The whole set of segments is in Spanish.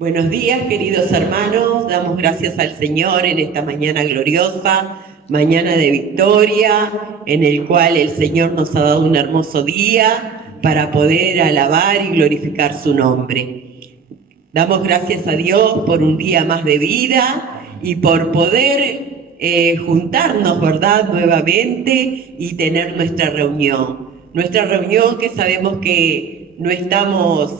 Buenos días, queridos hermanos. Damos gracias al Señor en esta mañana gloriosa, mañana de victoria, en el cual el Señor nos ha dado un hermoso día para poder alabar y glorificar su nombre. Damos gracias a Dios por un día más de vida y por poder juntarnos, ¿verdad?, nuevamente y tener nuestra reunión. Nuestra reunión que sabemos que no estamos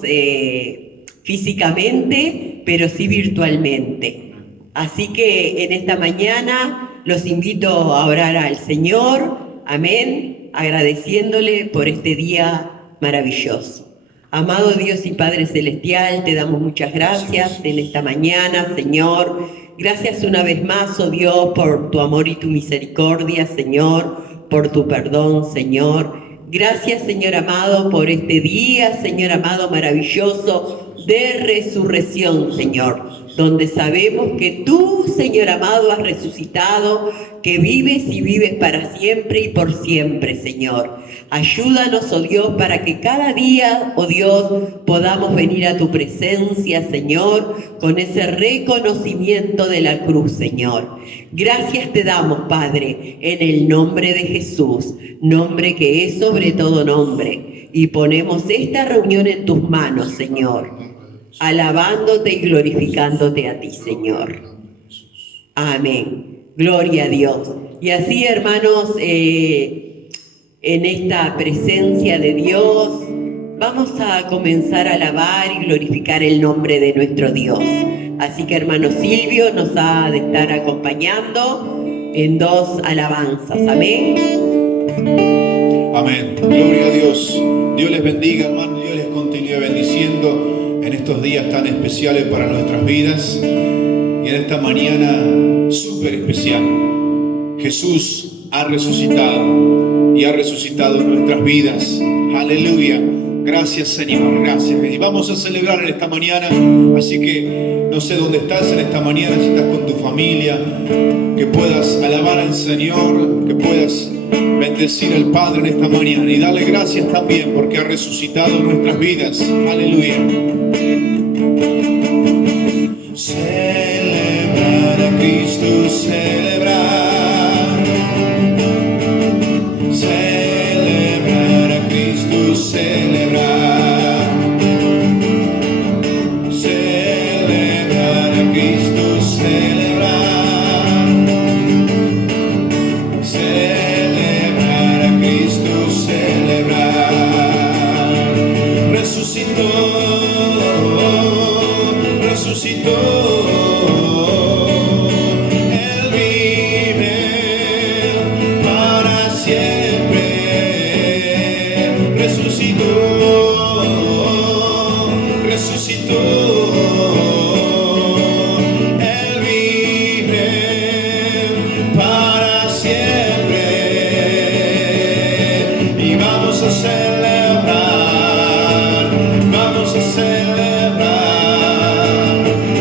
físicamente, pero sí virtualmente. Así que en esta mañana los invito a orar al Señor, amén, agradeciéndole por este día maravilloso. Amado Dios y Padre Celestial, te damos muchas gracias en esta mañana, Señor. Gracias una vez más, oh Dios, por tu amor y tu misericordia, Señor, por tu perdón, Señor. Gracias, Señor amado, por este día, Señor amado, maravilloso de resurrección, Señor, donde sabemos que tú, Señor amado, has resucitado, que vives y vives para siempre y por siempre, Señor. Ayúdanos, oh Dios, para que cada día, oh Dios, podamos venir a tu presencia, Señor, con ese reconocimiento de la cruz, Señor. Gracias te damos, Padre, en el nombre de Jesús, nombre que es sobre todo nombre, y ponemos esta reunión en tus manos, Señor, alabándote y glorificándote a ti, Señor. Amén. Gloria a Dios. Y así, hermanos, en esta presencia de Dios, vamos a comenzar a alabar y glorificar el nombre de nuestro Dios. Así que, hermano Silvio nos ha de estar acompañando en dos alabanzas. Amén. Amén. Gloria a Dios. Dios les bendiga, hermano. Dios les continúe bendiciendo en estos días tan especiales para nuestras vidas. Y en esta mañana súper especial. Jesús ha resucitado y ha resucitado en nuestras vidas. Aleluya. Gracias, Señor, gracias. Y vamos a celebrar en esta mañana, así que no sé dónde estás en esta mañana, si estás con tu familia, que puedas alabar al Señor, que puedas bendecir al Padre en esta mañana y darle gracias también porque ha resucitado en nuestras vidas. Aleluya. Celebrar a Cristo, celebrar. Celebrar a Cristo, celebrar. Celebrar a Cristo, celebrar. Celebrar a Cristo, celebrar. Resucitó, resucitó. Él vive para siempre. Resucitó, resucitó. Él vive para siempre. Y vamos a celebrar, vamos a celebrar,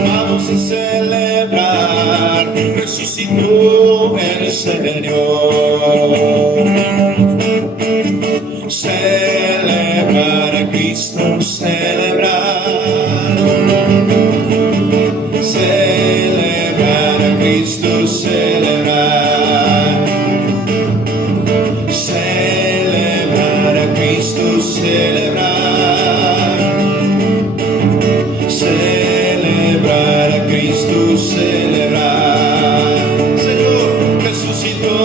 vamos a celebrar. Resucitó el Señor. Celebrar a Cristo, celebrar. Celebrar a Cristo, celebrar. Celebrar a Cristo, celebrar. Celebrar a Cristo, celebrar. Señor, resucitó,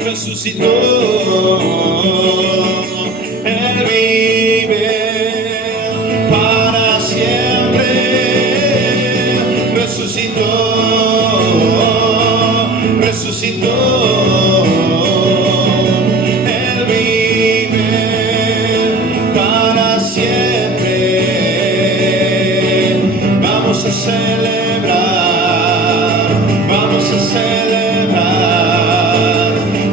resucitó. Él vive para siempre. Resucitó, resucitó. Él vive para siempre. Vamos a celebrar, vamos a celebrar,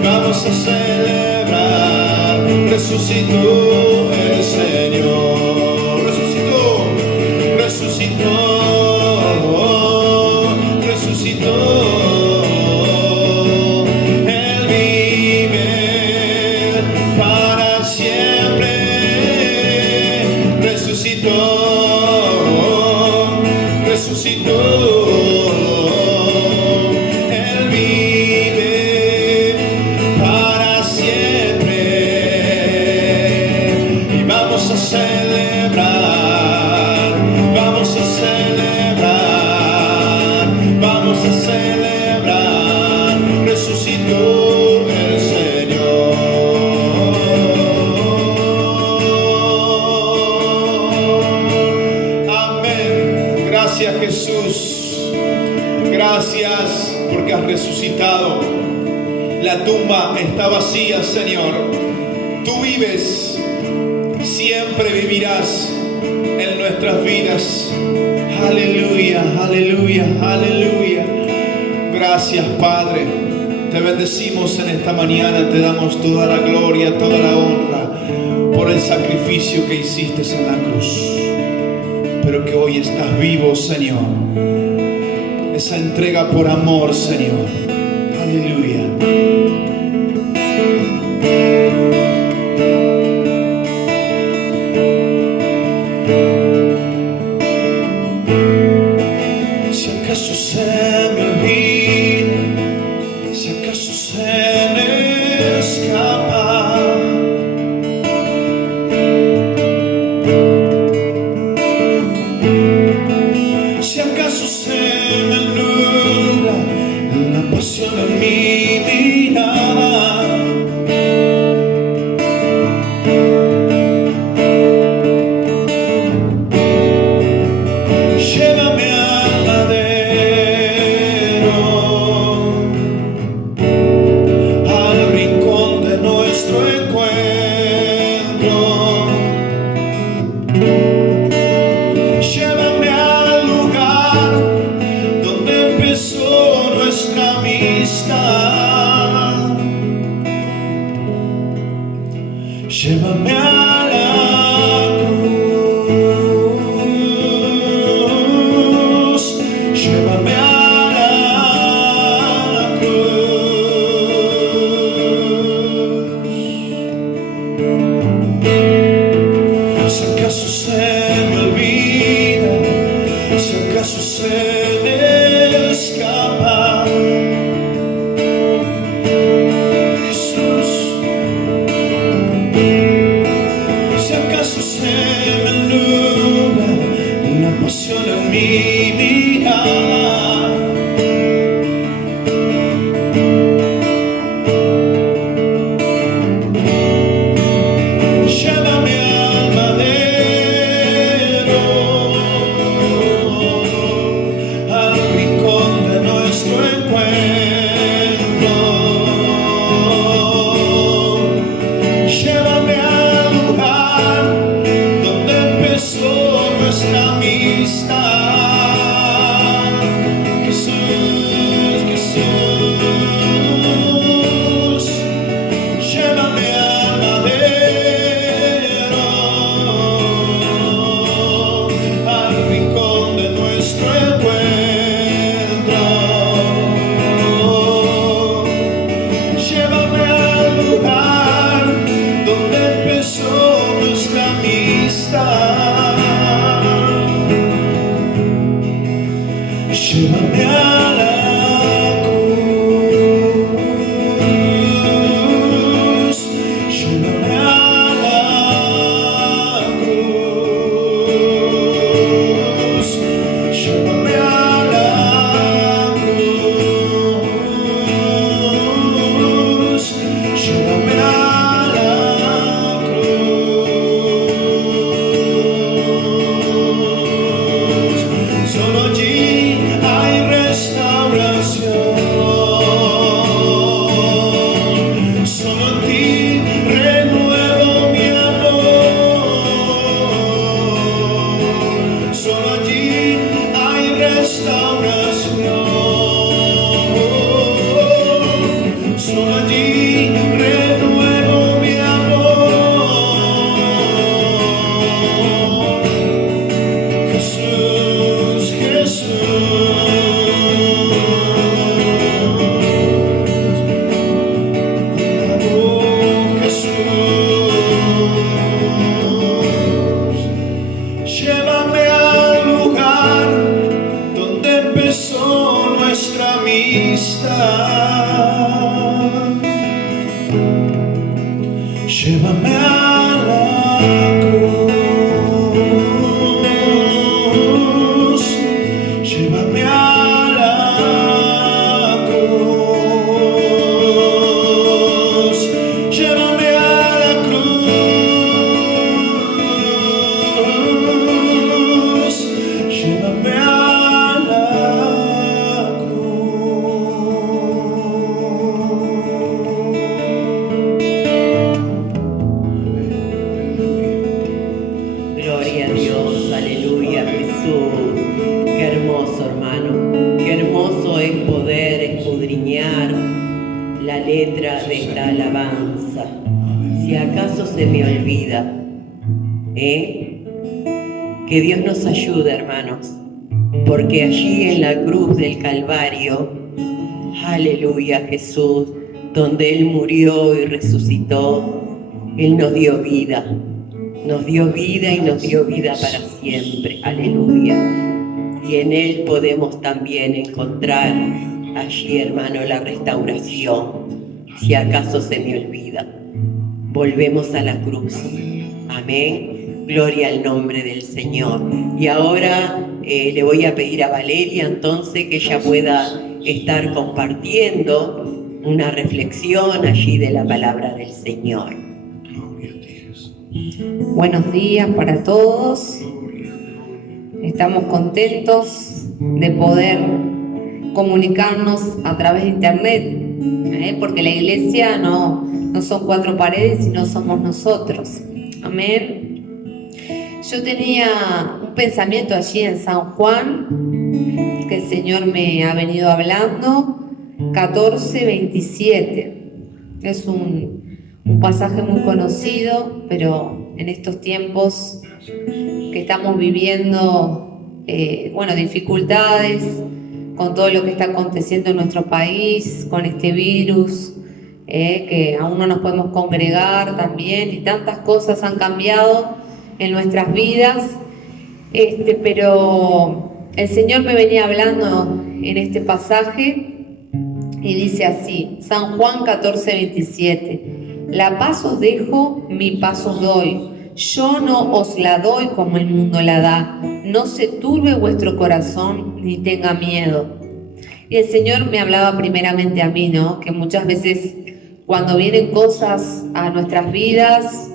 vamos a celebrar. Resucitó el Señor. Resucitó, resucitó, resucitó. Él vive para siempre. Resucitó. has resucitado. La tumba está vacía, Señor. Tú vives, siempre vivirás en nuestras vidas. Aleluya, aleluya, aleluya. Gracias, Padre. Te bendecimos en esta mañana. Te damos toda la gloria, toda la honra por el sacrificio que hiciste en la cruz. Pero que hoy estás vivo, Señor. Esa entrega por amor, Señor. Aleluya. Si acaso se me olvida, si acaso se me escapa, si acaso se me nubla la pasión en mi mirada, llévame al madero, al rincón de nuestro encuentro. Llévame al lugar donde empezó nuestra amistad. Llévame a la cruz. Llévame a la cruz. Si acaso se me olvida, si acaso se me escapa, Jesús. Si acaso se me nubla una pasión en mi mirada, llévame al madero, al rincón de nuestro encuentro. Llévame al lugar donde empezó nuestra amistad. Jesús, Jesús. Llévame al madero, al rincón de nuestro encuentro. Llévame al lugar donde empezó nuestra amistad. Llévame a la cruz. Llévame a la cruz. Llévame a la cruz. Llévame a la cruz. Solo allí hay restauración. Solo en ti renuevo mi amor. Solo allí hay restauración. Solo allí renuevo mi amor. Jesús, Jesús. Llévame al lugar donde empezó nuestra amistad. Llévame a la cruz. Llévame a la cruz. Llévame a la cruz. Llévame a la cruz. la letra de esta alabanza. Si acaso se me olvida, que Dios nos ayude, hermanos, porque allí en la cruz del Calvario, aleluya, Jesús, donde Él murió y resucitó, Él nos dio vida y nos dio vida para siempre, aleluya. Y en Él podemos también encontrar allí, hermano, la restauración. Si acaso se me olvida, volvemos a la cruz. Amén. Gloria al nombre del Señor. Y ahora le voy a pedir a Valeria entonces que ella pueda estar compartiendo una reflexión allí de la palabra del Señor. Buenos días para todos. Estamos contentos de poder comunicarnos a través de internet, porque la iglesia no son cuatro paredes, sino somos nosotros. Amén. Yo tenía un pensamiento allí en San Juan, que el Señor me ha venido hablando, 14:27. Es un pasaje muy conocido, pero en estos tiempos que estamos viviendo, dificultades con todo lo que está aconteciendo en nuestro país, con este virus, que aún no nos podemos congregar también, y tantas cosas han cambiado en nuestras vidas, pero el Señor me venía hablando en este pasaje y dice así, San Juan 14:27, la paz os dejo, mi paz os doy, yo no os la doy como el mundo la da, no se turbe vuestro corazón ni tenga miedo. Y el Señor me hablaba primeramente a mí, ¿no? Que muchas veces cuando vienen cosas a nuestras vidas,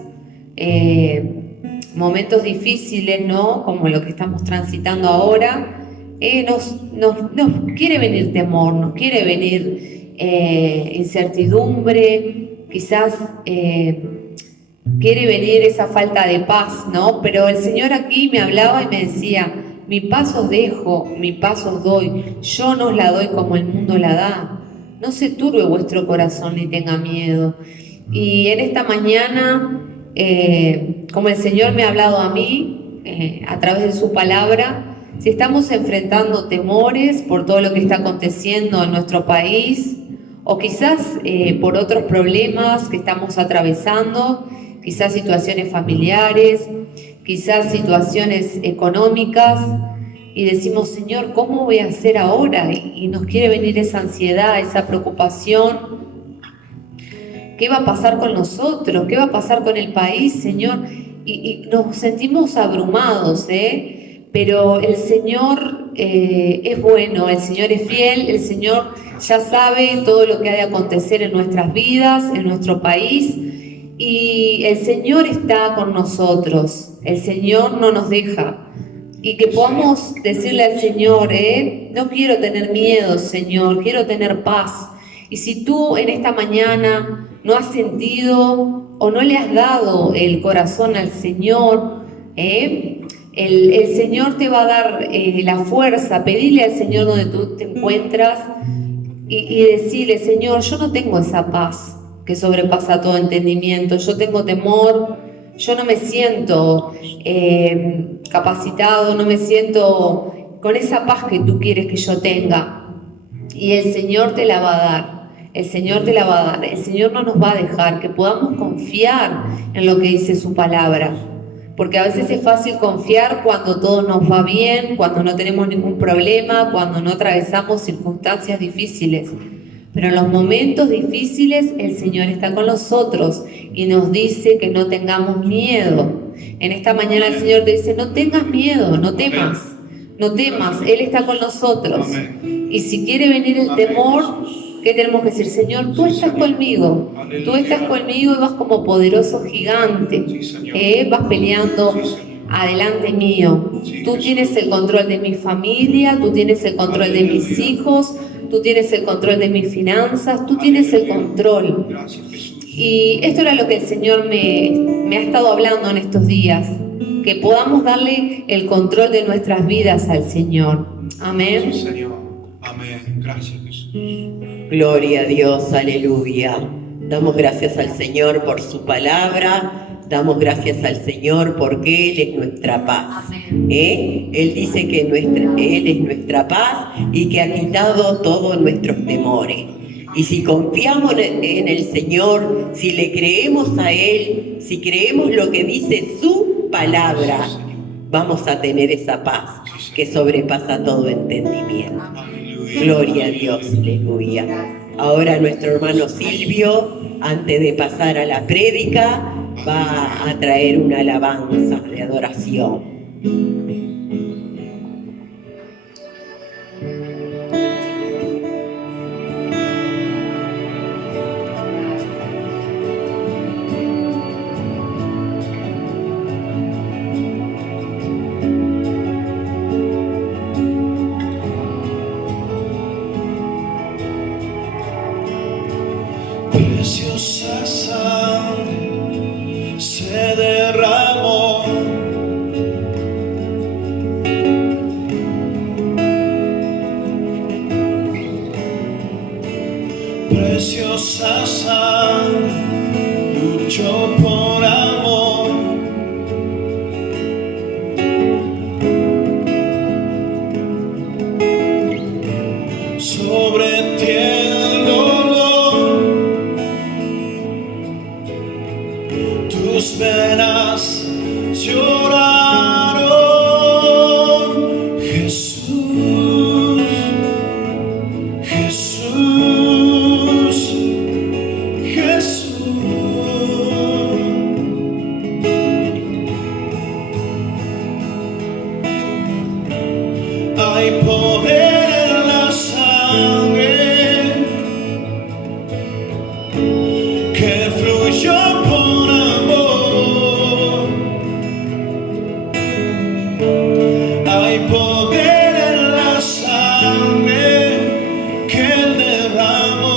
momentos difíciles, ¿no? Como lo que estamos transitando ahora, nos quiere venir temor, nos quiere venir incertidumbre, quizás quiere venir esa falta de paz, ¿no? Pero el Señor aquí me hablaba y me decía, mi paz os dejo, mi paz os doy, yo no os la doy como el mundo la da. No se turbe vuestro corazón ni tenga miedo. Y en esta mañana, como el Señor me ha hablado a mí, a través de su palabra, si estamos enfrentando temores por todo lo que está aconteciendo en nuestro país, o quizás por otros problemas que estamos atravesando, quizás situaciones familiares, quizás situaciones económicas, y decimos, Señor, ¿cómo voy a hacer ahora? Y nos quiere venir esa ansiedad, esa preocupación. ¿Qué va a pasar con nosotros? ¿Qué va a pasar con el país, Señor? Y nos sentimos abrumados, pero el Señor es bueno, el Señor es fiel, el Señor ya sabe todo lo que ha de acontecer en nuestras vidas, en nuestro país, y el Señor está con nosotros, el Señor no nos deja. Y que podamos decirle al Señor, no quiero tener miedo, Señor, quiero tener paz. Y si tú en esta mañana no has sentido o no le has dado el corazón al Señor, el Señor te va a dar la fuerza. Pedirle al Señor donde tú te encuentras y decirle, Señor, yo no tengo esa paz que sobrepasa todo entendimiento, yo tengo temor, yo no me siento capacitado, no me siento con esa paz que tú quieres que yo tenga. Y el Señor te la va a dar, el Señor te la va a dar, el Señor no nos va a dejar, que podamos confiar en lo que dice su palabra. Porque a veces es fácil confiar cuando todo nos va bien, cuando no tenemos ningún problema, cuando no atravesamos circunstancias difíciles. Pero en los momentos difíciles el Señor está con nosotros y nos dice que no tengamos miedo. En esta mañana el Señor te dice, no tengas miedo, no temas, no temas, Él está con nosotros. Y si quiere venir el temor, ¿qué tenemos que decir? Señor, tú estás conmigo y vas como poderoso gigante, vas peleando adelante mío. Tú tienes el control de mi familia, tú tienes el control de mis hijos, tú tienes el control de mis finanzas, tú tienes el control. Y esto era lo que el Señor me ha estado hablando en estos días, que podamos darle el control de nuestras vidas al Señor. Amén. Sí, Señor. Amén. Gracias, Jesús. Gloria a Dios, aleluya. Damos gracias al Señor por su palabra, damos gracias al Señor porque Él es nuestra paz. Él dice que Él es nuestra paz y que ha quitado todos nuestros temores. Y si confiamos en el Señor, si le creemos a Él, si creemos lo que dice su palabra, vamos a tener esa paz que sobrepasa todo entendimiento. Gloria a Dios, aleluya. Ahora nuestro hermano Silvio, antes de pasar a la prédica, va a traer una alabanza de adoración. Preciosa sangre se derramó, preciosa sangre luchó por amor, sobre ti el dolor, tus venas lloraron. Jesús, Jesús, Jesús. Hay poder en la sangre que fluyó por amor. Hay poder en la sangre que Él derramó.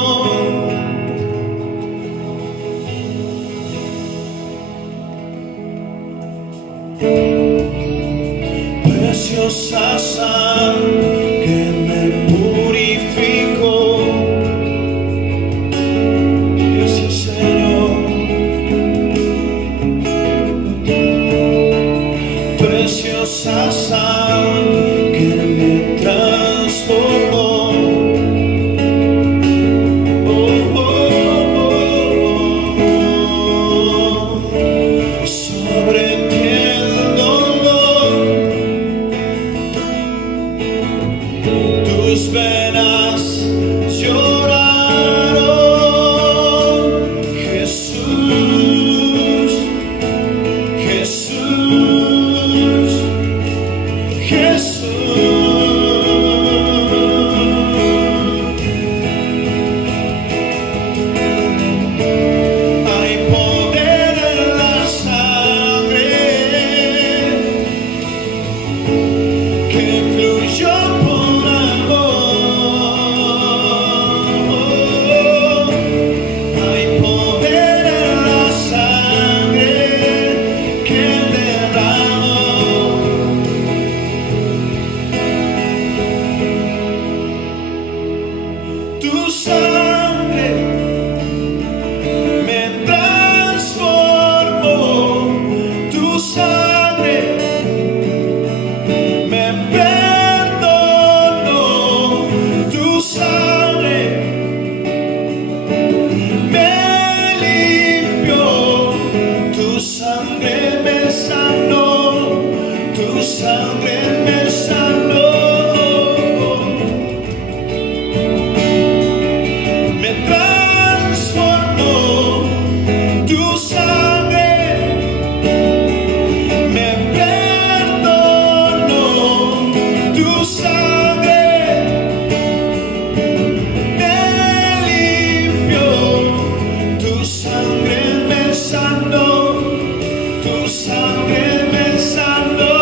Preciosa sangre que me purificó. Gracias, Señor. Preciosa sangre que me transformó. Oh, oh, oh, oh. Sobre ti el dolor, tus venas lloraron. Jesús, Jesús, Jesús. Hay poder en la sangre que fluyó por amor. Hay poder en la sangre que Él derramó. Tu sangre me transformó, tu sangre me perdonó, tu sangre me limpió, tu sangre me sanó, tu sangre me sanó. Me transformó, tu sangre me perdonó, tu sangre me limpió, tu sangre me sanó, tu sangre me sanó.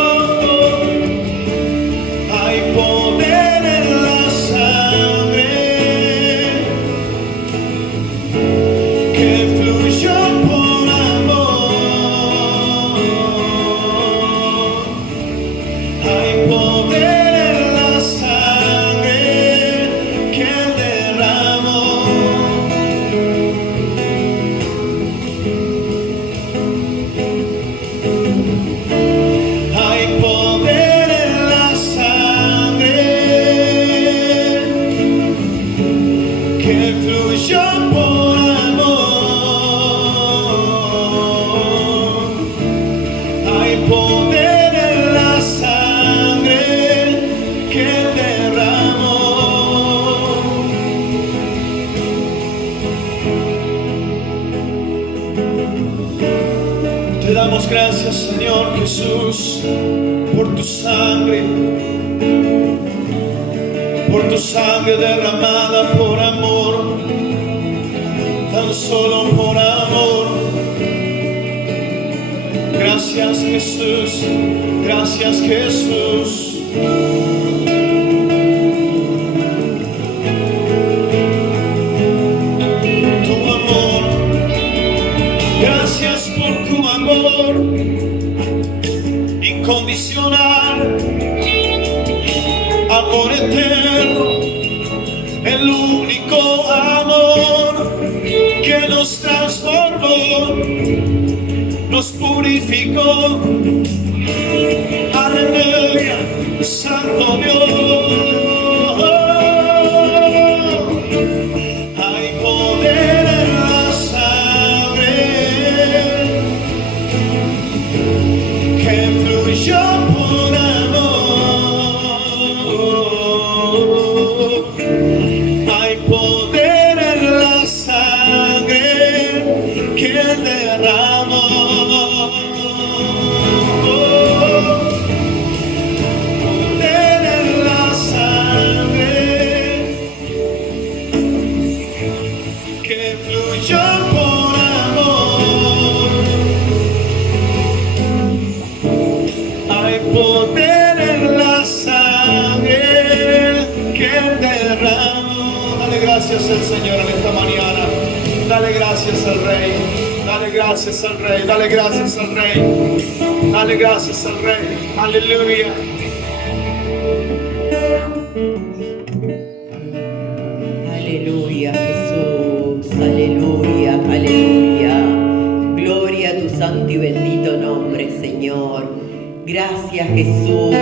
Te damos gracias, Señor Jesús, por tu sangre derramada por amor, tan solo por amor. Gracias, Jesús, gracias, Jesús. Gracias por tu amor incondicional, amor eterno, el único amor que nos transformó, nos purificó. Aleluya, Santo Dios. Hay poder en la sangre que fluyó por amor. Hay poder en la sangre que derramó. Poder en la sangre que fluyó por amor. Hay poder en la sangre que derramó. Dale gracias al Señor en esta mañana. Dale gracias al Rey. Dale gracias al Rey. Dale gracias al Rey. Dale gracias al Rey. Aleluya. Aleluya, Jesús, aleluya, aleluya. Gloria a tu santo y bendito nombre, Señor. Gracias, Jesús.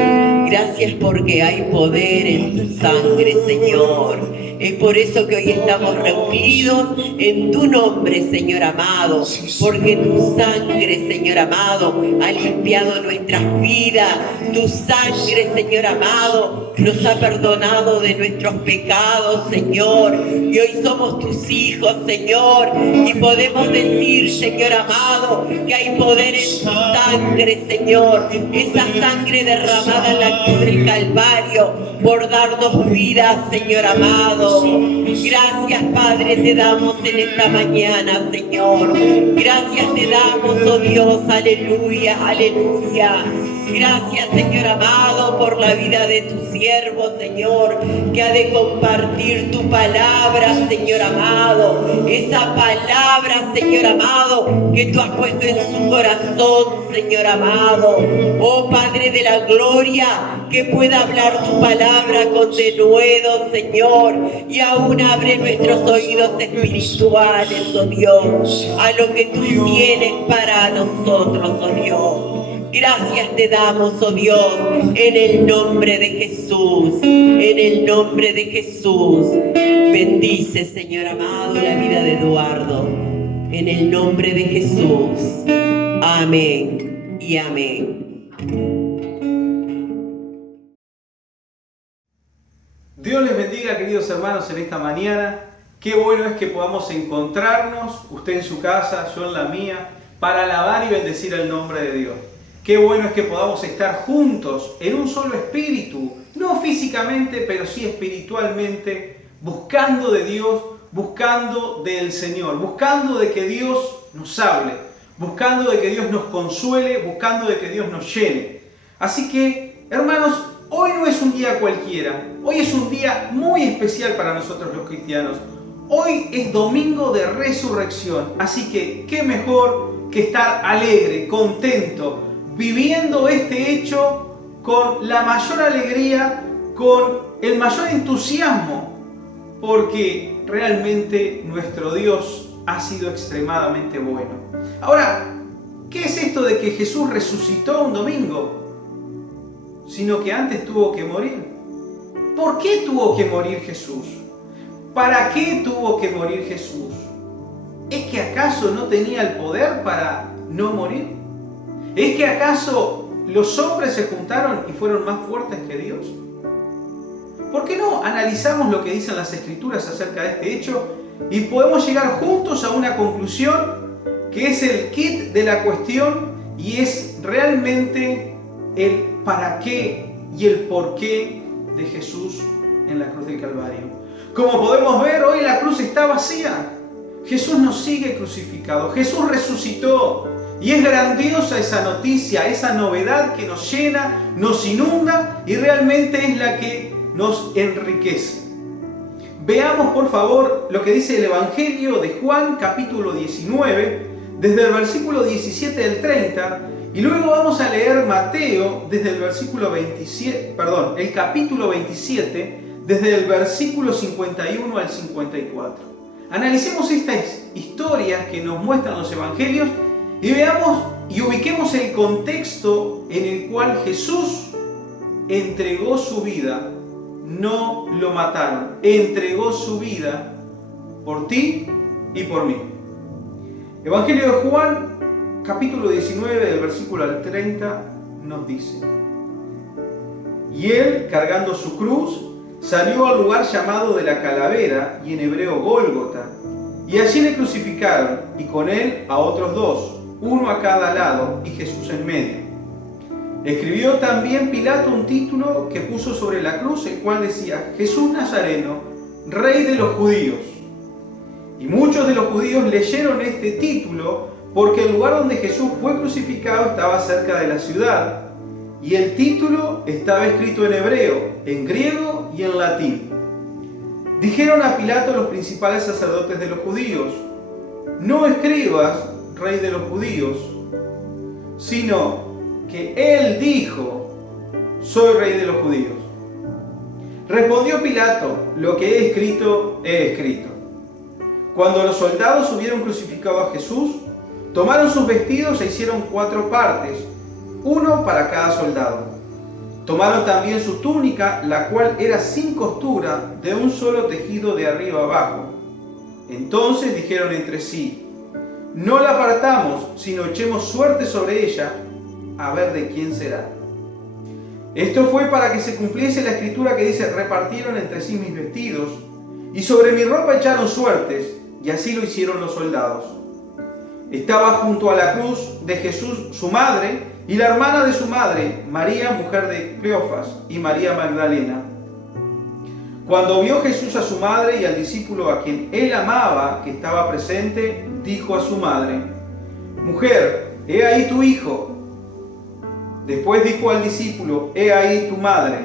Gracias porque hay poder en tu sangre, Señor. Es por eso que hoy estamos reunidos en tu nombre, Señor amado. Porque tu sangre, Señor amado, ha limpiado nuestras vidas. Tu sangre, Señor amado, nos ha perdonado de nuestros pecados, Señor. Y hoy somos tus hijos, Señor. Y podemos decir, Señor amado, que hay poder en tu sangre, Señor. Esa sangre derramada en la cruz del Calvario por darnos vida, Señor amado. Gracias, Padre, te damos en esta mañana, Señor. Gracias te damos, oh Dios, aleluya, aleluya. Gracias, Señor amado, por la vida de tu siervo, Señor, que ha de compartir tu palabra, Señor amado. Esa palabra, Señor amado, que tú has puesto en su corazón, Señor amado. Oh Padre de la gloria, que pueda hablar tu palabra con denuedo, Señor, y aún abre nuestros oídos espirituales, oh Dios, a lo que tú tienes para nosotros, oh Dios. Gracias te damos, oh Dios, en el nombre de Jesús, en el nombre de Jesús. Bendice, Señor amado, la vida de Eduardo, en el nombre de Jesús. Amén y amén. Dios les bendiga, queridos hermanos, en esta mañana. Qué bueno es que podamos encontrarnos, usted en su casa, yo en la mía, para alabar y bendecir el nombre de Dios. Qué bueno es que podamos estar juntos en un solo espíritu, no físicamente, pero sí espiritualmente, buscando de Dios, buscando del Señor, buscando de que Dios nos hable, buscando de que Dios nos consuele, buscando de que Dios nos llene. Así que, hermanos, hoy no es un día cualquiera, hoy es un día muy especial para nosotros los cristianos. Hoy es domingo de resurrección, así que qué mejor que estar alegre, contento, viviendo este hecho con la mayor alegría, con el mayor entusiasmo, porque realmente nuestro Dios ha sido extremadamente bueno. Ahora, ¿qué es esto de que Jesús resucitó un domingo? Sino que antes tuvo que morir. ¿Por qué tuvo que morir Jesús? ¿Para qué tuvo que morir Jesús? ¿Es que acaso no tenía el poder para no morir? ¿Es que acaso los hombres se juntaron y fueron más fuertes que Dios? ¿Por qué no analizamos lo que dicen las Escrituras acerca de este hecho y podemos llegar juntos a una conclusión que es el kit de la cuestión y es realmente el para qué y el por qué de Jesús en la cruz del Calvario. Como podemos ver, hoy la cruz está vacía. Jesús no sigue crucificado, Jesús resucitó. Y es grandiosa esa noticia, esa novedad que nos llena, nos inunda y realmente es la que nos enriquece. Veamos por favor lo que dice el Evangelio de Juan, capítulo 19, desde el versículo 17 al 30, y luego vamos a leer Mateo desde el el capítulo 27, desde el versículo 51 al 54. Analicemos estas historias que nos muestran los evangelios y veamos y ubiquemos el contexto en el cual Jesús entregó su vida. No lo mataron, entregó su vida por ti y por mí. Evangelio de Juan, capítulo 19, del versículo al 30, nos dice: y él, cargando su cruz, salió al lugar llamado de la Calavera, y en hebreo Gólgota, y allí le crucificaron, y con él a otros dos, uno a cada lado, y Jesús en medio. Escribió también Pilato un título que puso sobre la cruz, el cual decía: Jesús Nazareno, Rey de los Judíos. Y muchos de los judíos leyeron este título porque el lugar donde Jesús fue crucificado estaba cerca de la ciudad, y el título estaba escrito en hebreo, en griego y en latín. Dijeron a Pilato los principales sacerdotes de los judíos: no escribas Rey de los Judíos, sino que él dijo: soy Rey de los Judíos. Respondió Pilato: lo que he escrito, he escrito. Cuando los soldados hubieron crucificado a Jesús, tomaron sus vestidos e hicieron 4 partes, uno para cada soldado. Tomaron también su túnica, la cual era sin costura, de un solo tejido de arriba abajo. Entonces dijeron entre sí: no la apartamos, sino echemos suerte sobre ella, a ver de quién será. Esto fue para que se cumpliese la escritura que dice: repartieron entre sí mis vestidos, y sobre mi ropa echaron suertes, y así lo hicieron los soldados. Estaba junto a la cruz de Jesús su madre, y la hermana de su madre, María, mujer de Cleofas, y María Magdalena. Cuando vio Jesús a su madre y al discípulo a quien él amaba, que estaba presente, dijo a su madre: mujer, he ahí tu hijo. Después dijo al discípulo: he ahí tu madre.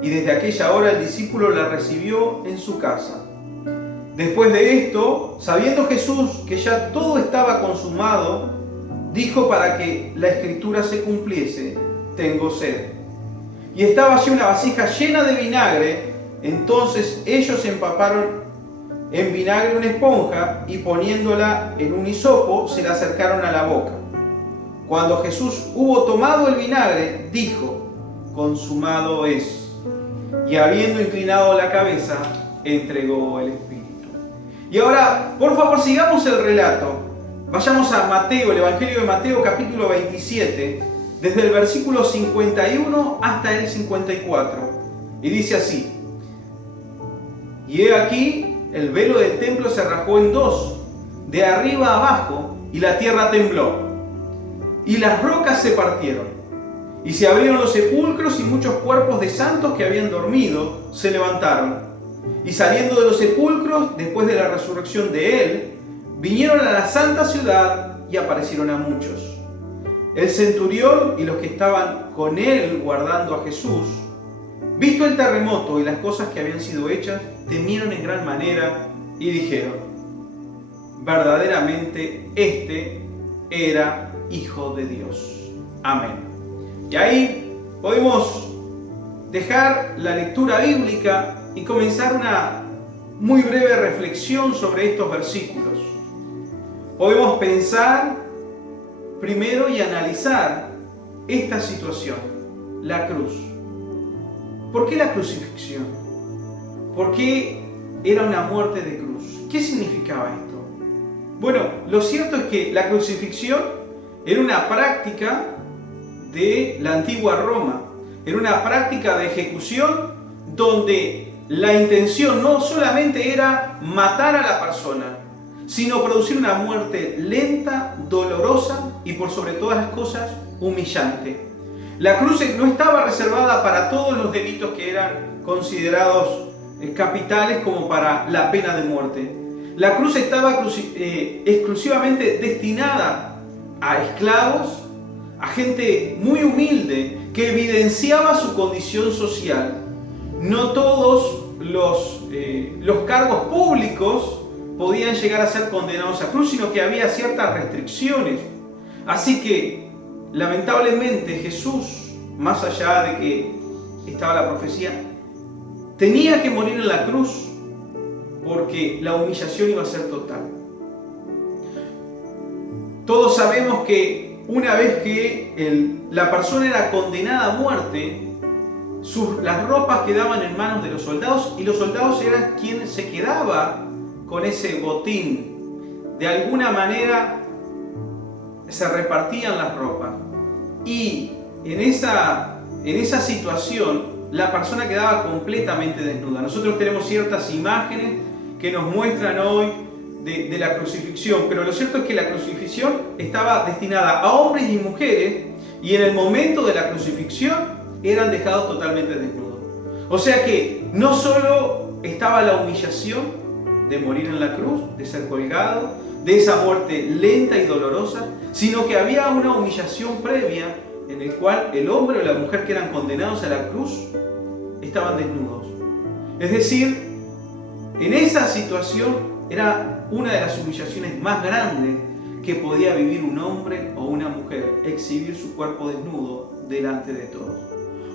Y desde aquella hora el discípulo la recibió en su casa. Después de esto, sabiendo Jesús que ya todo estaba consumado, dijo para que la escritura se cumpliese: tengo sed. Y estaba allí una vasija llena de vinagre. Entonces ellos empaparon en vinagre una esponja y poniéndola en un hisopo se la acercaron a la boca. Cuando Jesús hubo tomado el vinagre, dijo: consumado es. Y habiendo inclinado la cabeza, entregó el Espíritu. Y ahora, por favor, sigamos el relato. Vayamos a Mateo, el Evangelio de Mateo, capítulo 27, desde el versículo 51 hasta el 54. Y dice así: y he aquí, el velo del templo se rajó en dos, de arriba a abajo, y la tierra tembló, y las rocas se partieron, y se abrieron los sepulcros, y muchos cuerpos de santos que habían dormido se levantaron. Y saliendo de los sepulcros, después de la resurrección de él, vinieron a la santa ciudad y aparecieron a muchos. El centurión y los que estaban con él guardando a Jesús, visto el terremoto y las cosas que habían sido hechas, temieron en gran manera y dijeron: verdaderamente este era Hijo de Dios. Amén. Y ahí podemos dejar la lectura bíblica y comenzar una muy breve reflexión sobre estos versículos. Podemos pensar primero y analizar esta situación, la cruz. ¿Por qué la crucifixión? ¿Por qué era una muerte de cruz? ¿Qué significaba esto? Bueno, lo cierto es que la crucifixión era una práctica de la antigua Roma. Era una práctica de ejecución donde la intención no solamente era matar a la persona, sino producir una muerte lenta, dolorosa y por sobre todas las cosas, humillante. La cruz no estaba reservada para todos los delitos que eran considerados capitales como para la pena de muerte. La cruz estaba exclusivamente destinada a esclavos, a gente muy humilde que evidenciaba su condición social. No todos los cargos públicos podían llegar a ser condenados a cruz, sino que había ciertas restricciones. Así que, lamentablemente, Jesús, más allá de que estaba la profecía, tenía que morir en la cruz porque la humillación iba a ser total. Todos sabemos que una vez que la persona era condenada a muerte, las ropas quedaban en manos de los soldados y los soldados eran quienes se quedaba con ese botín. De alguna manera se repartían las ropas y en esa situación la persona quedaba completamente desnuda. Nosotros tenemos ciertas imágenes que nos muestran hoy de la crucifixión, pero lo cierto es que la crucifixión estaba destinada a hombres y mujeres y en el momento de la crucifixión eran dejados totalmente desnudos. O sea que no solo estaba la humillación de morir en la cruz, de ser colgado, de esa muerte lenta y dolorosa, sino que había una humillación previa en el cual el hombre o la mujer que eran condenados a la cruz estaban desnudos. Es decir, en esa situación era una de las humillaciones más grandes que podía vivir un hombre o una mujer, exhibir su cuerpo desnudo delante de todos.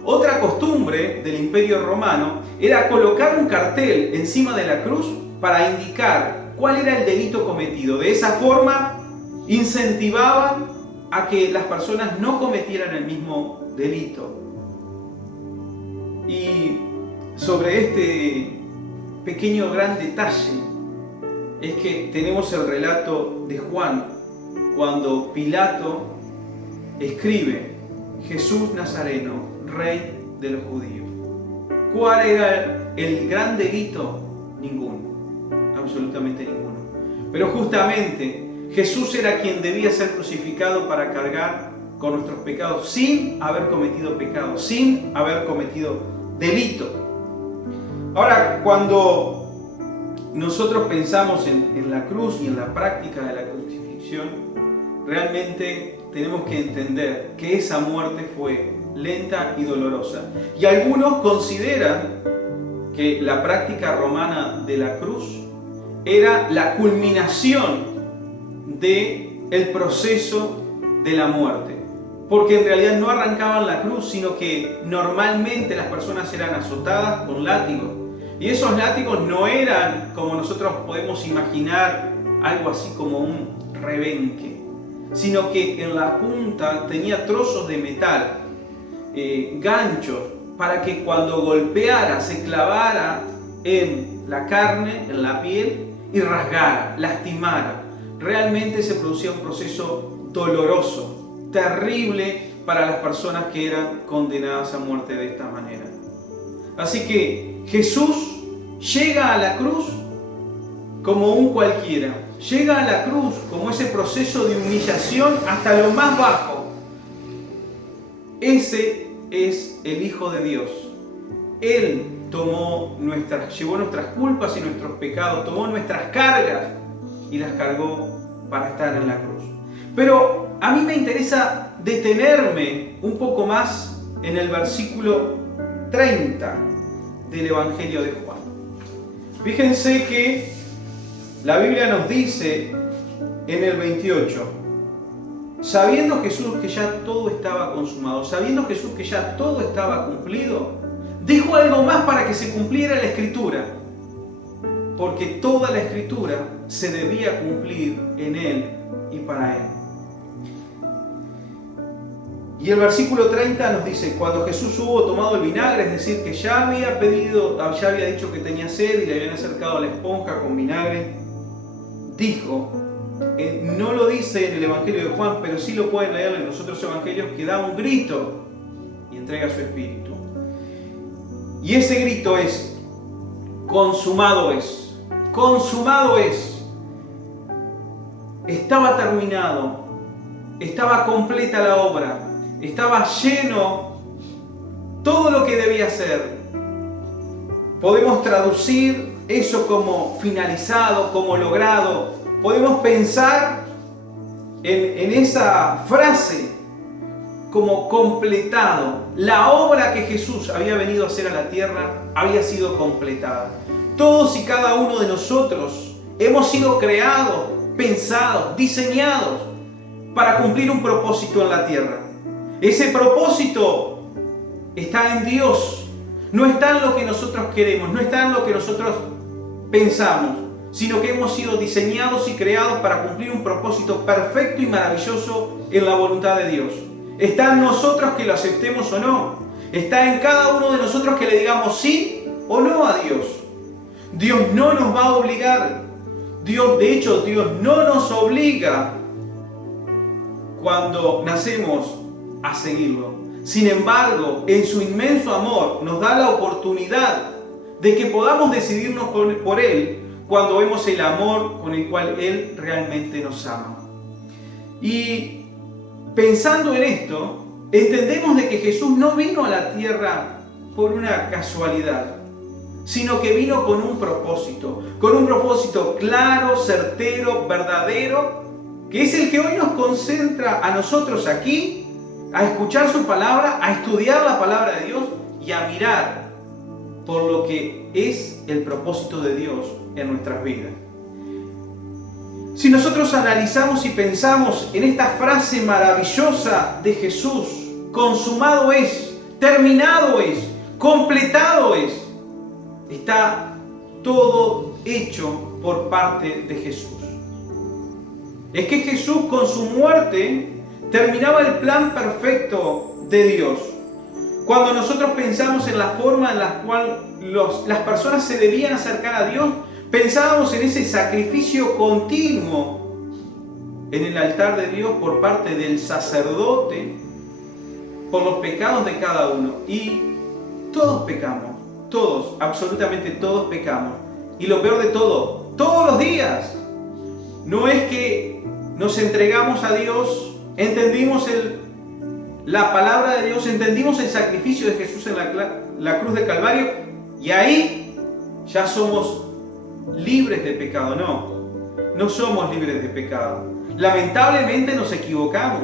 Otra costumbre del Imperio Romano era colocar un cartel encima de la cruz para indicar cuál era el delito cometido. De esa forma incentivaban a que las personas no cometieran el mismo delito. Y sobre este pequeño gran detalle es que tenemos el relato de Juan cuando Pilato escribe: Jesús Nazareno, Rey de los judíos. ¿Cuál era el gran delito? Ninguno, absolutamente ninguno. Pero justamente Jesús era quien debía ser crucificado para cargar con nuestros pecados sin haber cometido pecado, sin haber cometido delito. Ahora, cuando nosotros pensamos en la cruz y en la práctica de la crucifixión, realmente tenemos que entender que esa muerte fue lenta y dolorosa. Y algunos consideran que la práctica romana de la cruz era la culminación del proceso de la muerte. Porque en realidad no arrancaban la cruz, sino que normalmente las personas eran azotadas con látigos. Y esos látigos no eran, como nosotros podemos imaginar, algo así como un rebenque, sino que en la punta tenía trozos de metal, ganchos, para que cuando golpeara se clavara en la carne, en la piel, y rasgara, lastimara. Realmente se producía un proceso doloroso, terrible para las personas que eran condenadas a muerte de esta manera. Así que Jesús llega a la cruz como un cualquiera, llega a la cruz como ese proceso de humillación hasta lo más bajo. Ese es el Hijo de Dios. Él llevó nuestras culpas y nuestros pecados, tomó nuestras cargas y las cargó para estar en la cruz. Pero a mí me interesa detenerme un poco más en el versículo 30 del Evangelio de Juan. Fíjense que la Biblia nos dice en el 28: sabiendo Jesús que ya todo estaba consumado, sabiendo Jesús que ya todo estaba cumplido, dijo algo más para que se cumpliera la Escritura, porque toda la Escritura se debía cumplir en Él y para Él. Y el versículo 30 nos dice: cuando Jesús hubo tomado el vinagre, es decir, que ya había dicho que tenía sed y le habían acercado la esponja con vinagre, dijo, no lo dice en el Evangelio de Juan, pero sí lo pueden leer en los otros evangelios, que da un grito y entrega su espíritu. Y ese grito es: consumado es, consumado es. estaba terminado, estaba completa la obra, estaba lleno todo lo que debía ser. Podemos traducir eso como finalizado, como logrado. Podemos pensar en esa frase como completado. La obra que Jesús había venido a hacer a la tierra había sido completada. Todos y cada uno de nosotros hemos sido creados, pensados, diseñados para cumplir un propósito en la tierra. Ese propósito está en Dios, no está en lo que nosotros queremos, no está en lo que nosotros pensamos, sino que hemos sido diseñados y creados para cumplir un propósito perfecto y maravilloso en la voluntad de Dios. Está en nosotros que lo aceptemos o no. Está en cada uno de nosotros que le digamos sí o no a Dios. Dios no nos va a obligar. De hecho, Dios no nos obliga cuando nacemos a seguirlo. Sin embargo, en su inmenso amor nos da la oportunidad de que podamos decidirnos por Él cuando vemos el amor con el cual Él realmente nos ama. Y pensando en esto, entendemos de que Jesús no vino a la tierra por una casualidad, sino que vino con un propósito claro, certero, verdadero, que es el que hoy nos concentra a nosotros aquí, a escuchar su palabra, a estudiar la palabra de Dios y a mirar por lo que es el propósito de Dios en nuestras vidas. Si nosotros analizamos y pensamos en esta frase maravillosa de Jesús, consumado es, terminado es, completado es, está todo hecho por parte de Jesús. Es que Jesús con su muerte terminaba el plan perfecto de Dios. Cuando nosotros pensamos en la forma en la cual las personas se debían acercar a Dios, pensábamos en ese sacrificio continuo en el altar de Dios por parte del sacerdote por los pecados de cada uno. Y todos pecamos, todos, absolutamente todos pecamos. Y lo peor de todo, todos los días. No es que nos entregamos a Dios, entendimos la palabra de Dios, entendimos el sacrificio de Jesús en la cruz de Calvario y ahí ya somos libres de pecado. No somos libres de pecado. Lamentablemente nos equivocamos.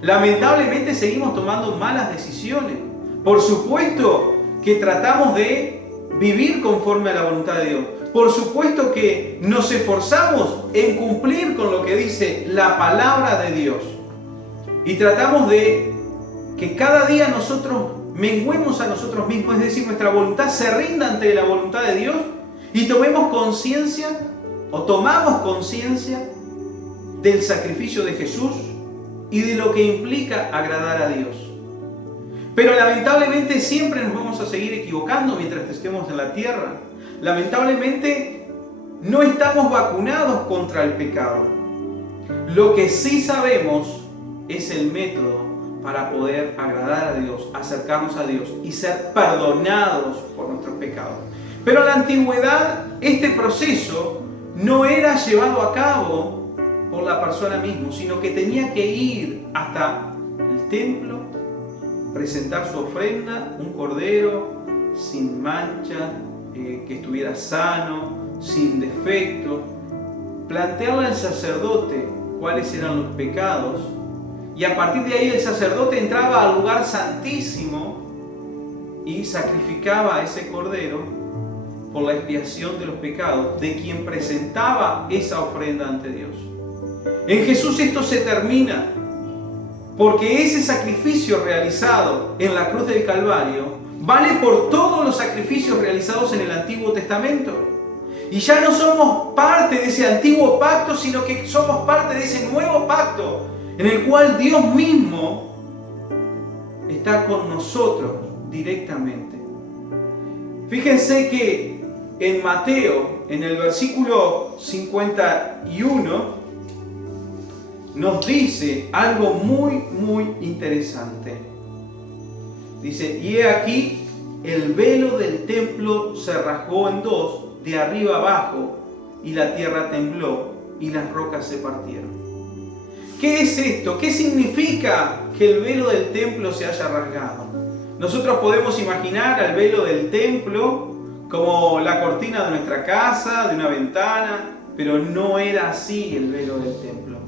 Lamentablemente seguimos tomando malas decisiones. Por supuesto que tratamos de vivir conforme a la voluntad de Dios. Por supuesto que nos esforzamos en cumplir con lo que dice la palabra de Dios. Y tratamos de que cada día nosotros menguemos a nosotros mismos, es decir, nuestra voluntad se rinda ante la voluntad de Dios y tomamos conciencia del sacrificio de Jesús y de lo que implica agradar a Dios. Pero lamentablemente siempre nos vamos a seguir equivocando mientras estemos en la tierra. Lamentablemente no estamos vacunados contra el pecado. Lo que sí sabemos es el método para poder agradar a Dios, acercarnos a Dios y ser perdonados por nuestros pecados. Pero en la antigüedad este proceso no era llevado a cabo por la persona misma, sino que tenía que ir hasta el templo, presentar su ofrenda, un cordero sin mancha, que estuviera sano, sin defecto, plantearle al sacerdote cuáles eran los pecados. Y a partir de ahí el sacerdote entraba al lugar santísimo y sacrificaba a ese cordero por la expiación de los pecados de quien presentaba esa ofrenda ante Dios. En Jesús esto se termina, porque ese sacrificio realizado en la cruz del Calvario vale por todos los sacrificios realizados en el Antiguo Testamento. Y ya no somos parte de ese antiguo pacto, sino que somos parte de ese nuevo pacto, en el cual Dios mismo está con nosotros directamente. Fíjense que en Mateo, en el versículo 51, nos dice algo muy interesante. Dice, y he aquí, el velo del templo se rasgó en dos, de arriba abajo, y la tierra tembló, y las rocas se partieron. ¿Qué es esto? ¿Qué significa que el velo del templo se haya rasgado? Nosotros podemos imaginar al velo del templo como la cortina de nuestra casa, de una ventana, pero no era así el velo del templo.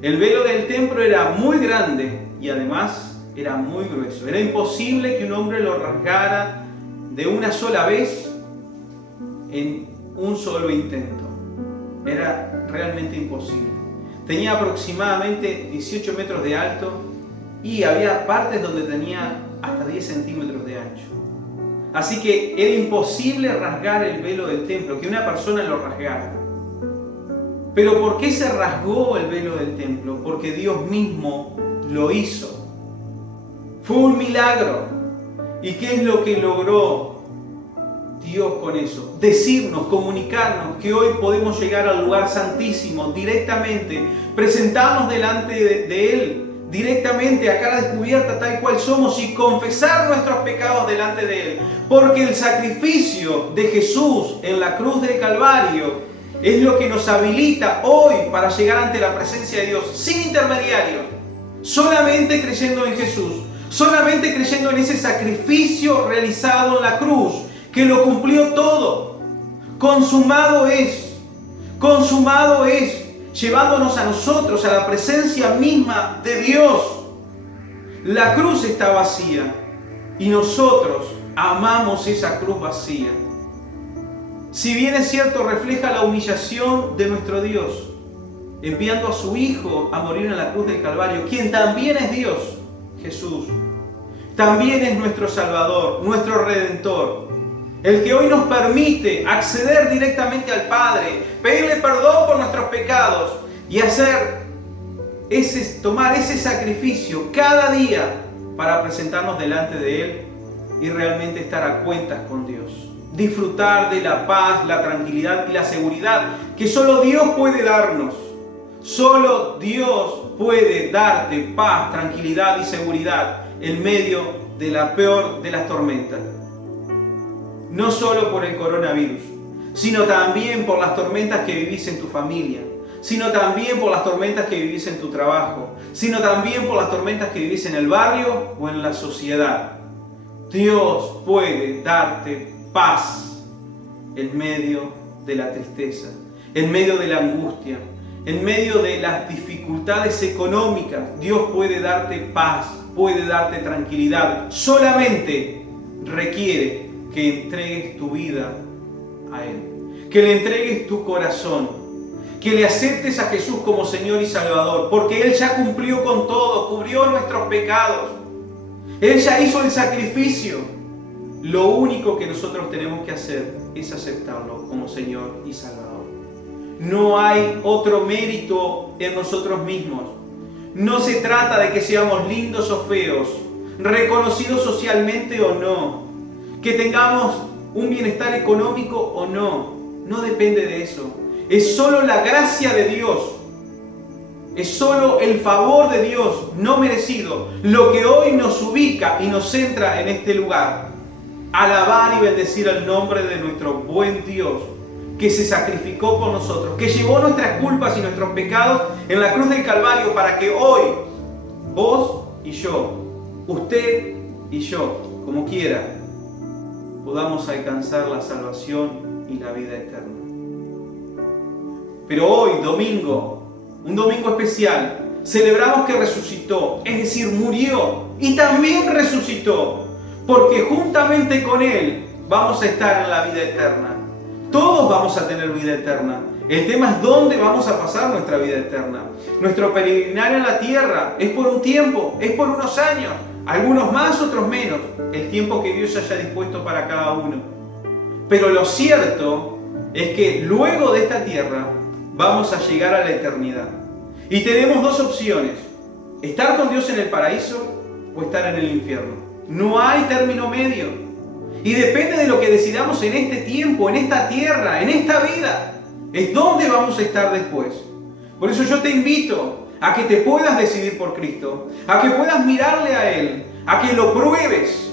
El velo del templo era muy grande y además era muy grueso. Era imposible que un hombre lo rasgara de una sola vez en un solo intento. Era realmente imposible. Tenía aproximadamente 18 metros de alto y había partes donde tenía hasta 10 centímetros de ancho. Así que era imposible rasgar el velo del templo, que una persona lo rasgara. Pero ¿por qué se rasgó el velo del templo? Porque Dios mismo lo hizo. Fue un milagro. ¿Y qué es lo que logró Dios con eso? Decirnos, comunicarnos que hoy podemos llegar al lugar santísimo directamente, presentarnos delante de Él directamente a cara descubierta tal cual somos y confesar nuestros pecados delante de Él. Porque el sacrificio de Jesús en la cruz del Calvario es lo que nos habilita hoy para llegar ante la presencia de Dios sin intermediario, solamente creyendo en Jesús, solamente creyendo en ese sacrificio realizado en la cruz, que lo cumplió todo. Consumado es, llevándonos a nosotros a la presencia misma de Dios. La cruz está vacía y nosotros amamos esa cruz vacía. Si bien es cierto, refleja la humillación de nuestro Dios, enviando a su Hijo a morir en la cruz del Calvario, quien también es Dios, Jesús. También es nuestro Salvador, nuestro Redentor, el que hoy nos permite acceder directamente al Padre, pedirle perdón por nuestros pecados y tomar ese sacrificio cada día para presentarnos delante de Él y realmente estar a cuentas con Dios. Disfrutar de la paz, la tranquilidad y la seguridad que solo Dios puede darnos. Solo Dios puede darte paz, tranquilidad y seguridad en medio de la peor de las tormentas. No solo por el coronavirus, sino también por las tormentas que vivís en tu familia, sino también por las tormentas que vivís en tu trabajo, sino también por las tormentas que vivís en el barrio o en la sociedad. Dios puede darte paz en medio de la tristeza, en medio de la angustia, en medio de las dificultades económicas. Dios puede darte paz, puede darte tranquilidad. Solamente requiere que entregues tu vida a Él, que le entregues tu corazón, que le aceptes a Jesús como Señor y Salvador, porque Él ya cumplió con todo, cubrió nuestros pecados. Él ya hizo el sacrificio. Lo único que nosotros tenemos que hacer es aceptarlo como Señor y Salvador. No hay otro mérito en nosotros mismos. No se trata de que seamos lindos o feos, reconocidos socialmente o no, que tengamos un bienestar económico o no. No depende de eso. Es solo la gracia de Dios. Es solo el favor de Dios no merecido lo que hoy nos ubica y nos centra en este lugar. Alabar y bendecir el nombre de nuestro buen Dios, que se sacrificó por nosotros, que llevó nuestras culpas y nuestros pecados en la cruz del Calvario para que hoy, vos y yo, usted y yo, como quiera, podamos alcanzar la salvación y la vida eterna. Pero hoy, domingo, un domingo especial, celebramos que resucitó, es decir, murió y también resucitó, porque juntamente con Él vamos a estar en la vida eterna. Todos vamos a tener vida eterna. El tema es dónde vamos a pasar nuestra vida eterna. Nuestro peregrinar en la tierra es por un tiempo, es por unos años, algunos más, otros menos, el tiempo que Dios haya dispuesto para cada uno. Pero lo cierto es que luego de esta tierra vamos a llegar a la eternidad. Y tenemos dos opciones: estar con Dios en el paraíso o estar en el infierno. No hay término medio. Y depende de lo que decidamos en este tiempo, en esta tierra, en esta vida, es donde vamos a estar después. Por eso yo te invito a que te puedas decidir por Cristo, a que puedas mirarle a Él, a que lo pruebes.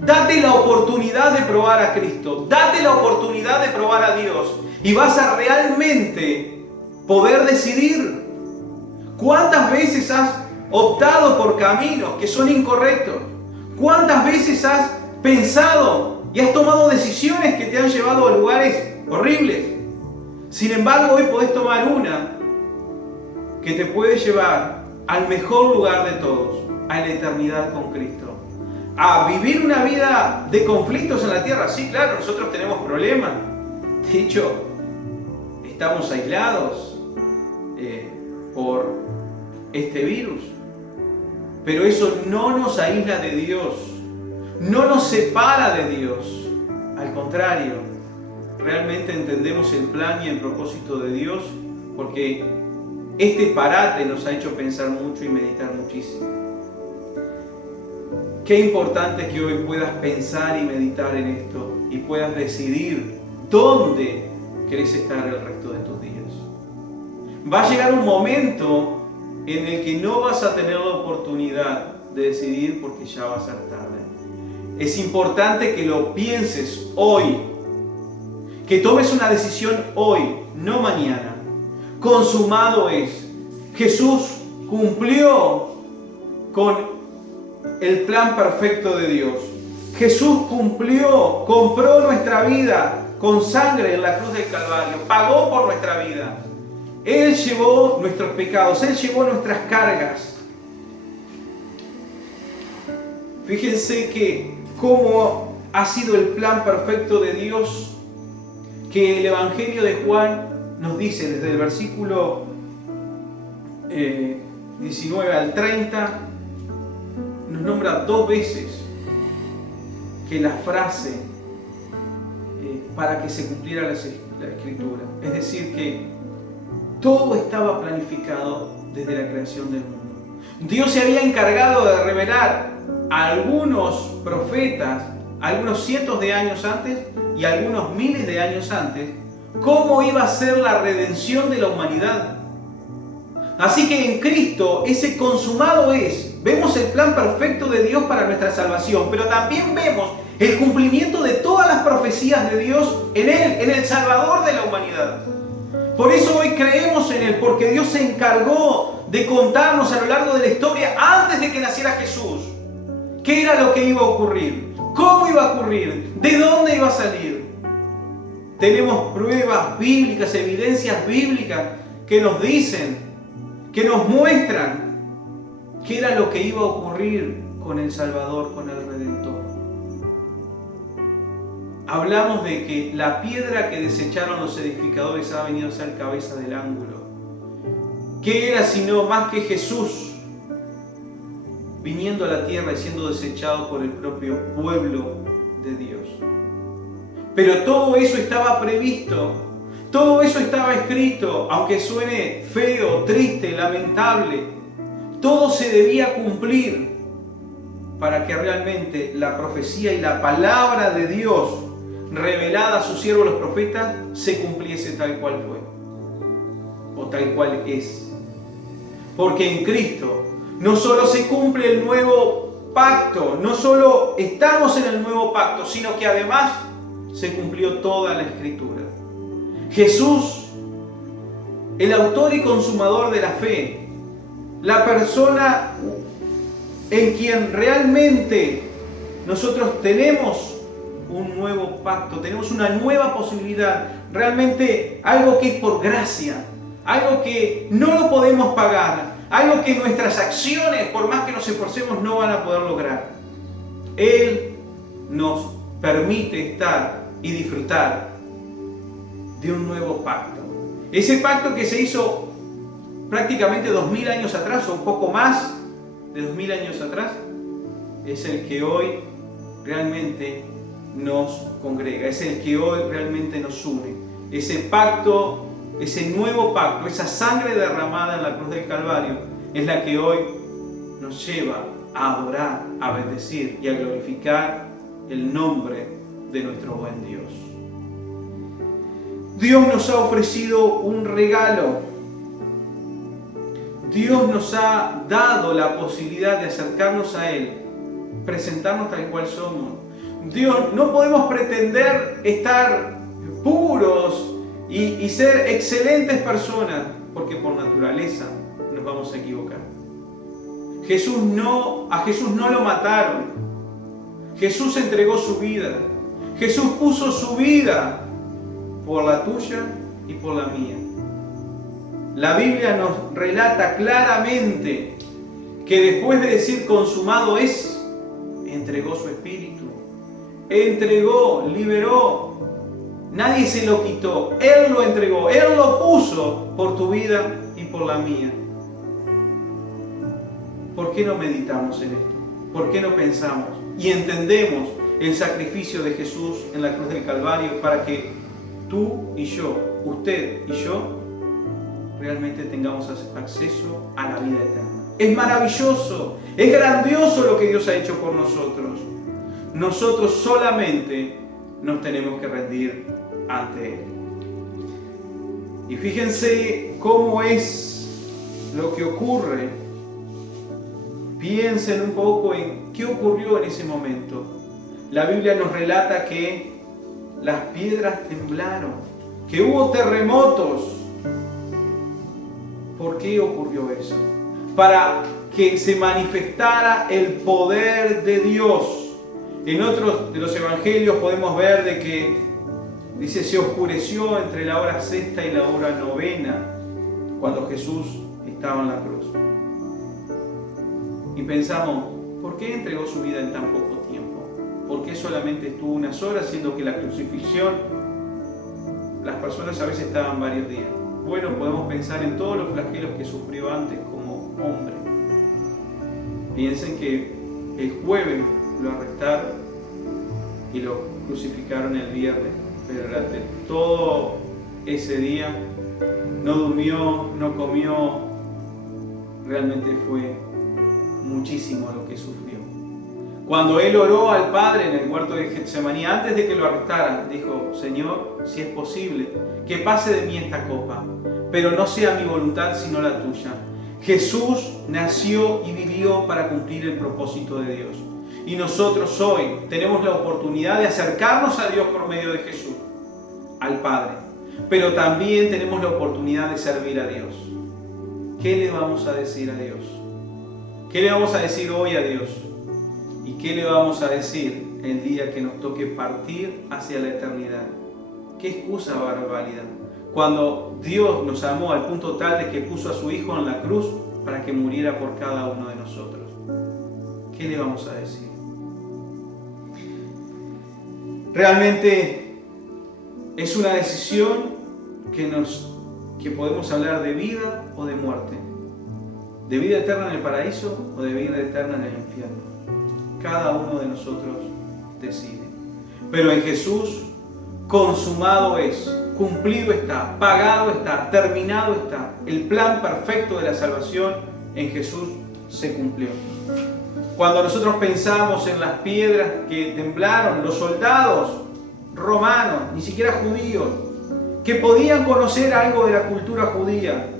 Date la oportunidad de probar a Cristo, date la oportunidad de probar a Dios y vas a realmente poder decidir. ¿Cuántas veces has optado por caminos que son incorrectos? ¿Cuántas veces has pensado y has tomado decisiones que te han llevado a lugares horribles? Sin embargo, hoy podés tomar una que te puede llevar al mejor lugar de todos, a la eternidad con Cristo. A vivir una vida de conflictos en la tierra. Sí, claro, nosotros tenemos problemas. De hecho, estamos aislados por este virus. Pero eso no nos aísla de Dios, no nos separa de Dios. Al contrario, realmente entendemos el plan y el propósito de Dios, porque este parate nos ha hecho pensar mucho y meditar muchísimo. Qué importante que hoy puedas pensar y meditar en esto y puedas decidir dónde querés estar el resto de tus días. Va a llegar un momento en el que no vas a tener la oportunidad de decidir porque ya va a ser tarde. Es importante que lo pienses hoy, que tomes una decisión hoy, no mañana. Consumado es. Jesús cumplió con el plan perfecto de Dios. Jesús cumplió, compró nuestra vida con sangre en la cruz del Calvario, pagó por nuestra vida. Él llevó nuestros pecados, Él llevó nuestras cargas. Fíjense que cómo ha sido el plan perfecto de Dios, que el Evangelio de Juan nos dice desde el versículo 19 al 30, nos nombra 2 veces que la frase para que se cumpliera la Escritura. Es decir, que todo estaba planificado desde la creación del mundo. Dios se había encargado de revelar a algunos profetas, algunos cientos de años antes y algunos miles de años antes, cómo iba a ser la redención de la humanidad. Así que en Cristo ese consumado es. Vemos el plan perfecto de Dios para nuestra salvación, pero también vemos el cumplimiento de todas las profecías de Dios en Él, en el Salvador de la humanidad. Por eso hoy creemos en Él, porque Dios se encargó de contarnos a lo largo de la historia, antes de que naciera Jesús, qué era lo que iba a ocurrir, cómo iba a ocurrir, de dónde iba a salir. Tenemos pruebas bíblicas, evidencias bíblicas que nos dicen, que nos muestran qué era lo que iba a ocurrir con el Salvador, con el Redentor. Hablamos de que la piedra que desecharon los edificadores ha venido a ser cabeza del ángulo. ¿Qué era sino más que Jesús viniendo a la tierra y siendo desechado por el propio pueblo de Dios? Pero todo eso estaba previsto, todo eso estaba escrito, aunque suene feo, triste, lamentable. Todo se debía cumplir para que realmente la profecía y la palabra de Dios revelada a sus siervos los profetas se cumpliese tal cual fue o tal cual es. Porque en Cristo no solo se cumple el nuevo pacto, no solo estamos en el nuevo pacto, sino que además se cumplió toda la Escritura. Jesús, el autor y consumador de la fe, la persona en quien realmente nosotros tenemos un nuevo pacto, tenemos una nueva posibilidad, realmente algo que es por gracia, algo que no lo podemos pagar, algo que nuestras acciones, por más que nos esforcemos, no van a poder lograr. Él nos permite estar y disfrutar de un nuevo pacto. Ese pacto que se hizo prácticamente 2000 años atrás, o un poco más de 2000 años atrás, es el que hoy realmente nos congrega, es el que hoy realmente nos une. Ese pacto, ese nuevo pacto, esa sangre derramada en la cruz del Calvario, es la que hoy nos lleva a adorar, a bendecir y a glorificar el nombre de nuestro buen Dios. Dios nos ha ofrecido un regalo. Dios nos ha dado la posibilidad de acercarnos a Él, presentarnos tal cual somos. Dios, no podemos pretender estar puros y ser excelentes personas porque por naturaleza nos vamos a equivocar. A Jesús no lo mataron. Jesús entregó su vida. Jesús puso su vida por la tuya y por la mía. La Biblia nos relata claramente que después de decir consumado es, entregó su espíritu. Entregó, liberó. Nadie se lo quitó. Él lo entregó. Él lo puso por tu vida y por la mía. ¿Por qué no meditamos en esto? ¿Por qué no pensamos y entendemos el sacrificio de Jesús en la cruz del Calvario para que tú y yo, usted y yo, realmente tengamos acceso a la vida eterna? Es maravilloso, es grandioso lo que Dios ha hecho por nosotros. Nosotros solamente nos tenemos que rendir ante Él. Y fíjense cómo es lo que ocurre. Piensen un poco en qué ocurrió en ese momento. La Biblia nos relata que las piedras temblaron, que hubo terremotos. ¿Por qué ocurrió eso? Para que se manifestara el poder de Dios. En otros de los evangelios podemos ver de que dice, se oscureció entre la hora sexta y la hora novena cuando Jesús estaba en la cruz. Y pensamos, ¿por qué entregó su vida en tan poco tiempo? ¿Por qué solamente estuvo unas horas, siendo que la crucifixión, las personas a veces estaban varios días? Bueno, podemos pensar en todos los flagelos que sufrió antes como hombre. Piensen que el jueves lo arrestaron y lo crucificaron el viernes, pero durante todo ese día no durmió, no comió, realmente fue muchísimo lo que sufrió. Cuando él oró al Padre en el huerto de Getsemaní, antes de que lo arrestaran, dijo, Señor, si es posible, que pase de mí esta copa, pero no sea mi voluntad sino la tuya. Jesús nació y vivió para cumplir el propósito de Dios. Y nosotros hoy tenemos la oportunidad de acercarnos a Dios por medio de Jesús, al Padre. Pero también tenemos la oportunidad de servir a Dios. ¿Qué le vamos a decir a Dios? ¿Qué le vamos a decir hoy a Dios? ¿Y qué le vamos a decir el día que nos toque partir hacia la eternidad? ¿Qué excusa va a haber válida? Cuando Dios nos amó al punto tal de que puso a su Hijo en la cruz para que muriera por cada uno de nosotros. ¿Qué le vamos a decir? Realmente es una decisión que podemos hablar de vida o de muerte. De vida eterna en el paraíso o de vida eterna en el infierno. Cada uno de nosotros decide. Pero en Jesús, consumado es, cumplido está, pagado está, terminado está. El plan perfecto de la salvación en Jesús se cumplió. Cuando nosotros pensamos en las piedras que temblaron, los soldados romanos, ni siquiera judíos, que podían conocer algo de la cultura judía,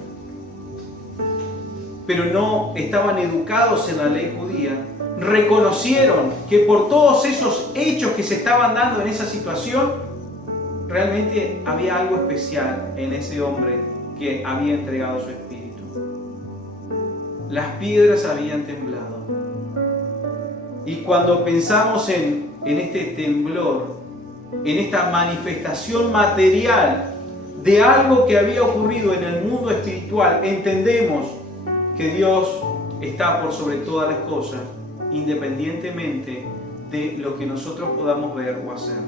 pero no estaban educados en la ley judía, reconocieron que por todos esos hechos que se estaban dando en esa situación, realmente había algo especial en ese hombre que había entregado su espíritu. Las piedras habían temblado. Y cuando pensamos en este temblor, en esta manifestación material de algo que había ocurrido en el mundo espiritual, entendemos que Dios está por sobre todas las cosas, independientemente de lo que nosotros podamos ver o hacer.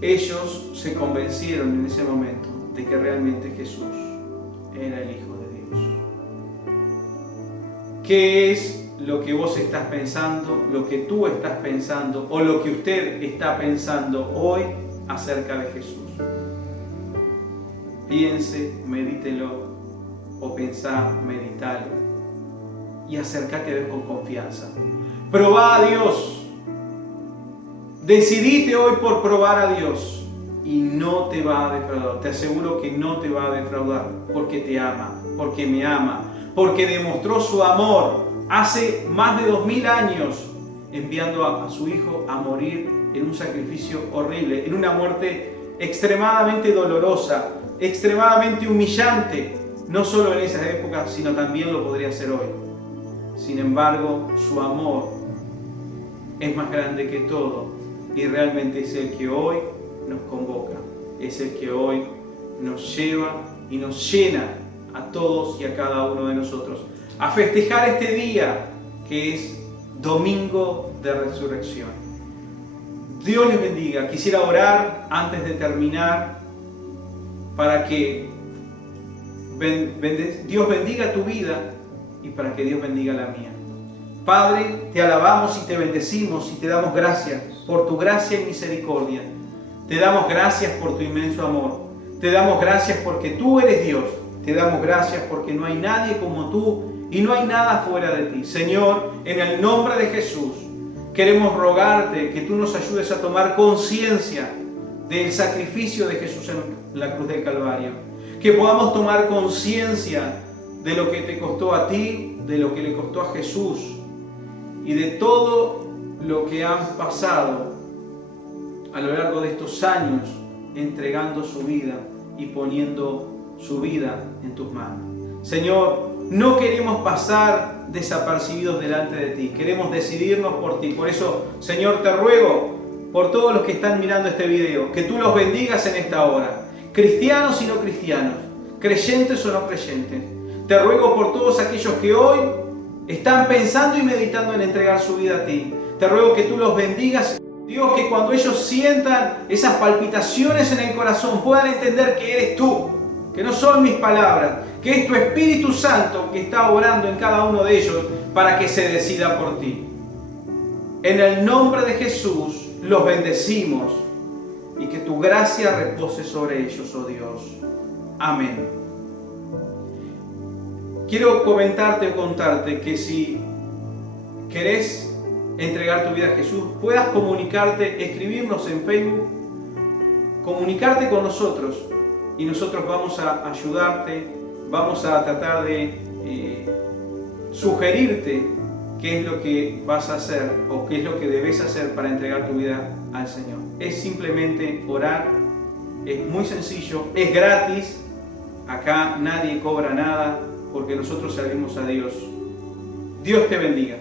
Ellos se convencieron en ese momento de que realmente Jesús era el Hijo de Dios. ¿Qué es lo que vos estás pensando, lo que tú estás pensando o lo que usted está pensando hoy acerca de Jesús? Piense, medítelo o pensá, meditalo y acércate a Dios con confianza. Probá a Dios. Decidite hoy por probar a Dios y no te va a defraudar. Te aseguro que no te va a defraudar porque te ama, porque me ama, porque demostró su amor hace más de 2000 años enviando a su Hijo a morir en un sacrificio horrible, en una muerte extremadamente dolorosa, extremadamente humillante, no solo en esas épocas, sino también lo podría ser hoy. Sin embargo, su amor es más grande que todo y realmente es el que hoy nos convoca, es el que hoy nos lleva y nos llena a todos y a cada uno de nosotros a festejar este día que es Domingo de Resurrección. Dios les bendiga. Quisiera orar antes de terminar para que Dios bendiga tu vida y para que Dios bendiga la mía. Padre, te alabamos y te bendecimos y te damos gracias por tu gracia y misericordia. Te damos gracias por tu inmenso amor. Te damos gracias porque tú eres Dios. Te damos gracias porque no hay nadie como tú y no hay nada fuera de ti. Señor, en el nombre de Jesús, queremos rogarte que tú nos ayudes a tomar conciencia del sacrificio de Jesús en la cruz del Calvario. Que podamos tomar conciencia de lo que te costó a ti, de lo que le costó a Jesús y de todo lo que han pasado a lo largo de estos años entregando su vida y poniendo su vida en tus manos. Señor, no queremos pasar desapercibidos delante de ti, queremos decidirnos por ti. Por eso, Señor, te ruego por todos los que están mirando este video, que tú los bendigas en esta hora, cristianos y no cristianos, creyentes o no creyentes. Te ruego por todos aquellos que hoy están pensando y meditando en entregar su vida a ti. Te ruego que tú los bendigas. Dios, que cuando ellos sientan esas palpitaciones en el corazón, puedan entender que eres tú, que no son mis palabras, que es tu Espíritu Santo que está obrando en cada uno de ellos para que se decida por ti. En el nombre de Jesús los bendecimos y que tu gracia repose sobre ellos, oh Dios. Amén. Quiero comentarte o contarte que si querés entregar tu vida a Jesús, puedas comunicarte, escribirnos en Facebook, comunicarte con nosotros y nosotros vamos a ayudarte, vamos a tratar de sugerirte qué es lo que vas a hacer o qué es lo que debes hacer para entregar tu vida al Señor. Es simplemente orar, es muy sencillo, es gratis, acá nadie cobra nada porque nosotros servimos a Dios. Dios te bendiga.